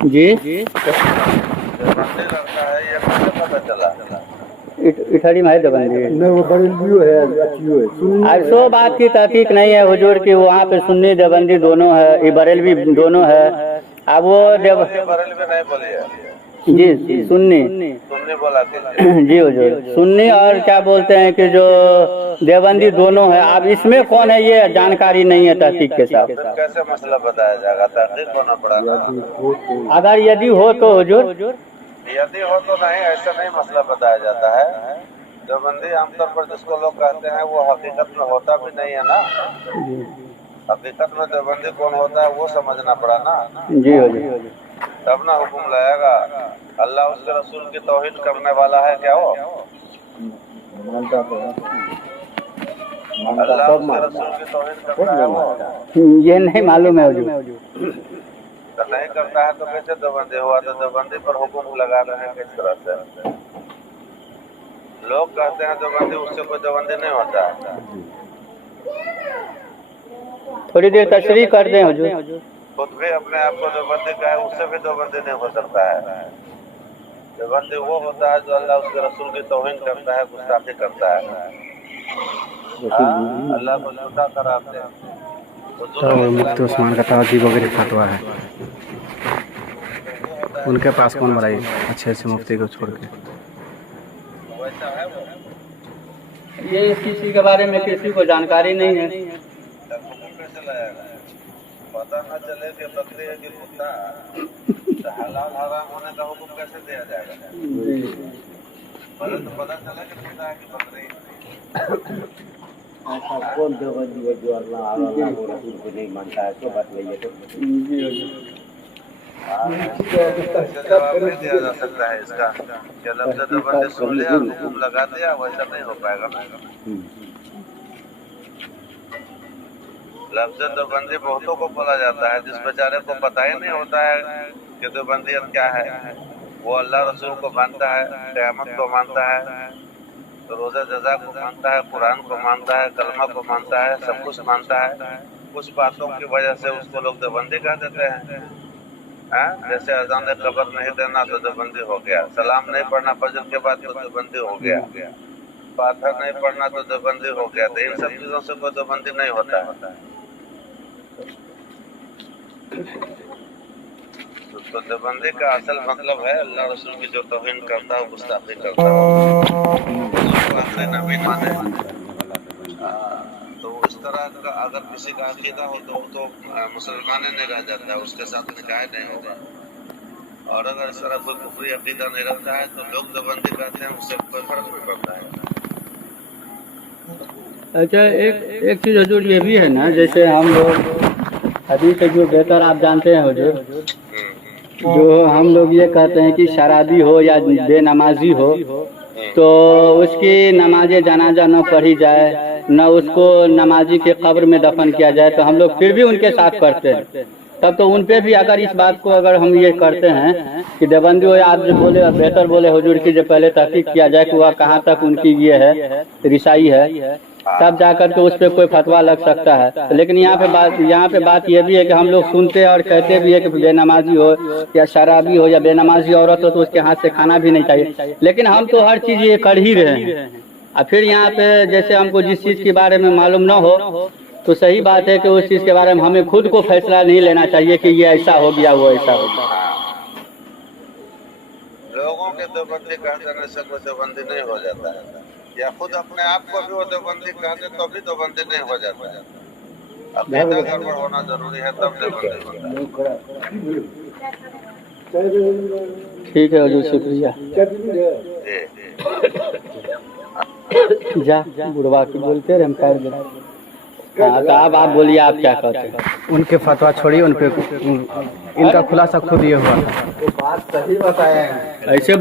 जी देवबंदी लड़का है, ये कैसे पता चला? इठड़ी में है देवबंदी। नहीं वो बरेलवियो है, अथियो है, सुन्नी अब सो बात की तहकीक नहीं है हुजूर की वहाँ पे सुन्नी देवबंदी दोनों है, ये बरेलवी दोनों है। अब वो देव ये बरेलवी नहीं बोली है, जी सुन्नी सुन्नी बोला कीजिए। जी हुजूर सुन्नी और क्या बोलते हैं कि जो देवबंदी दोनों है। अब इसमें कौन है ये जानकारी नहीं है तहकीक के साथ। फिर कैसे मसला बताया जाएगा? तहकीक होना पड़ेगा। अगर यदि हो तो हुजूर यदि हो तो नहीं, ऐसा नहीं मसला बताया जाता है। देवबंदी आमतौर पर जिसको लोग कहते हैं वो हकीकत में होता भी नहीं है ना। हकीकत में देवबंदी कौन होता है वो समझना पड़ा ना। जी हुजूर तब ना हुक्म लाएगा। अल्लाह उसके रसूल की तौहीद करने वाला है क्या वो? अल्लाह उसके रसूल की तौहीद करता है वो? ये नहीं मालूम है हुजूर। तो नहीं करता है तो कैसे देवबंदी हुआ? तो देवबंदी पर हुक्म लगा रहे हैं किस तरह से? लोग कहते हैं देवबंदी, उससे कोई देवबंदी नहीं होता है। थोड़ी देर तशरीह कर दें हुजूर। खुद भी अपने आप को देवबंदी कहे, उससे भी देवबंदी नहीं हो सकता है। देवबंदी वो होता है जो अल्लाह उसके रसूल की तौहीन करता है, गुस्ताखी करता है। अल्लाह को छूटा कराते हैं। मुफ्ती उस्मान का ताजी वगैरह फतवा है, उनके पास कौन बढ़ाई अच्छे से मुफ्ती को छोड़ के। वैसा है वो। ये इस किसी के बारे में किसी को जानकारी नहीं है। तब हुक्म कैसे लाएगा? पता न चले कि बकरी है कि कुत्ता, तो हलाल हराम होने का हुक्म कैसे दिया जाएगा? पहले तो पता चला कि कुत्ता है कि बकरी। कौन देवबंदी है जो अल्लाह को रसूल को नहीं मानता है, तो बतलाइए तो। ऐसे जवाब नहीं दिया जा सकता है इसका कि लफ्ज़ देवबंदी सुन लिया और हुक्म लगा दिया, वैसा नहीं हो पाएगा ना। लफ्ज़ देवबंदी बहुतों को बोला जाता है, जिस बेचारे को पता ही नहीं होता है कि देवबंदियत क्या है। वो अल्लाह रसूल को मानता है, क़यामत को मानता है, तो रोज़ा जज़ा को मानता है, कुरान को मानता है, कलमा को मानता है, सब कुछ मानता है। कुछ बातों की वजह से उसको लोग देवबंदी कह देते हैं। जैसे अज़ान कब्र नहीं देना तो देवबंदी हो गया, सलाम नहीं पढ़ना फजर के बाद तो देवबंदी हो गया, फातिहा नहीं पढ़ना तो देवबंदी हो गया। तो इन सब चीज़ों से कोई देवबंदी नहीं होता है। तो देवबंदी का असल मतलब है अल्लाह रसूल की जो तौहीन करता है, गुस्ताखी करता है, नबी माने। तो इस तरह का अगर किसी का अकीदा हो तो वो तो मुसलमान नहीं रह जाता है, उसके साथ निकाह नहीं होगा। और अगर इस तरह कोई कुफरी अकीदा नहीं रखता है तो लोग देवबंदी कहते हैं, उससे कोई फर्क नहीं पड़ता है। अच्छा एक चीज़ हुजूर ये भी है ना, जैसे हम लोग हदीस से जो बेहतर आप जानते हैं हुजूर, जो हम लोग ये कहते हैं कि शराबी हो या बेनमाजी हो तो उसकी नमाज जनाजा न पढ़ी जाए, न उसको नमाजी के कब्र में दफन किया जाए, तो हम लोग फिर भी उनके साथ पढ़ते हैं। तब तो उन पे भी अगर इस बात को अगर हम ये करते हैं कि देवबंदी हो, आप जो बोले बेहतर बोले हुजूर की जो पहले तहकीक किया जाए कि वह कहाँ तक उनकी ये है रिसाई है, तब जाकर के उस पर कोई फतवा लग सकता है। लेकिन यहाँ पे बात ये भी है कि हम लोग सुनते हैं और कहते भी है कि बेनमाजी हो या शराबी हो या बेनमाजी औरत हो तो उसके हाथ से खाना भी नहीं चाहिए। लेकिन हम तो हर चीज़ ये कर ही रहे हैं। और फिर यहाँ पे जैसे हमको जिस चीज़ के बारे में मालूम न हो तो सही बात है कि उस चीज़ के बारे में हमें खुद को फैसला नहीं लेना चाहिए कि ये ऐसा हो गया वो ऐसा हो गया। लोगों के देवबंदी कह देने से कोई देवबंदी नहीं हो जाता है, या खुद अपने आप को भी वो देवबंदी कहते तो भी देवबंदी नहीं हो जाता है। अकीदा गड़बड़ होना जरूरी है तब देवबंदी होता है। ठीक है हुजूर, शुक्रिया। जा बुढ़वा की बोलते रहे हम कर दे। हाँ तो अब आप बोलिए, आप क्या कहते हैं? उनके फतवा छोड़िए, उनके इनका खुलासा खुद ये हुआ। बात सही बताया है। ऐसे